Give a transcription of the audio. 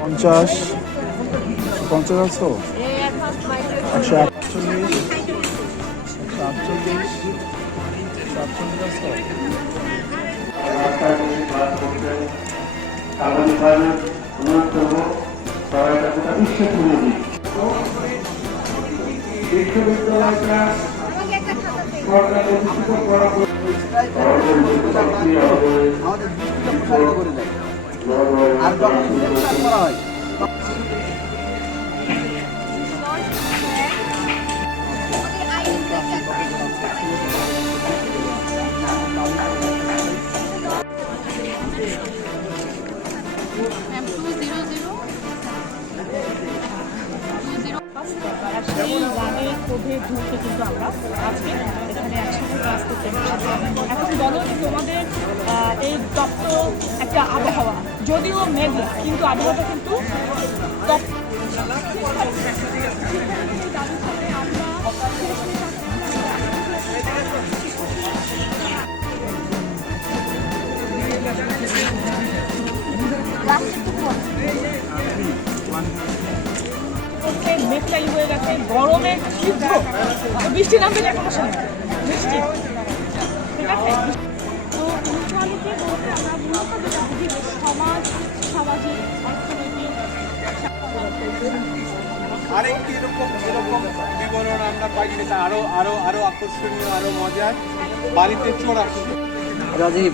পঞ্চাশ পঞ্চাশ আছো একশো আটচল্লিশ একশো আটচল্লিশ একশো আটচল্লিশ আছো আগামীকালের অন্যতম সহায়তা বিশ্ব তুলে দিই বিশ্ববিদ্যালয়টা সরকার প্রতিষ্ঠিত করা আমাদের বিদ্যুৎ চালু করে দেয়। আর করা হয় সেই ক্রোধে ধরতে কিন্তু আমরা তোমাদের এই তপ্ত একটা আবহাওয়া যদিও মেঘলা কিন্তু আবহাওয়াটা কিন্তু তপ্ত মেঘটাই হয়ে গেছে গরমে সিদ্ধ বৃষ্টি নামবে না কোনো সময় বৃষ্টি। ঠিক আছে? তো ইনফ্রালিটি বলতে আমরা মূলত যেটা বুঝি সমাজ সামাজিক অর্থনৈতিক আরেকটি এরকম এরকম বিবরণ আমরা পাই যেটা আরও আরও আরও আকর্ষণীয় আরও মজার। বাড়িতে চোর আসছে রাজীব।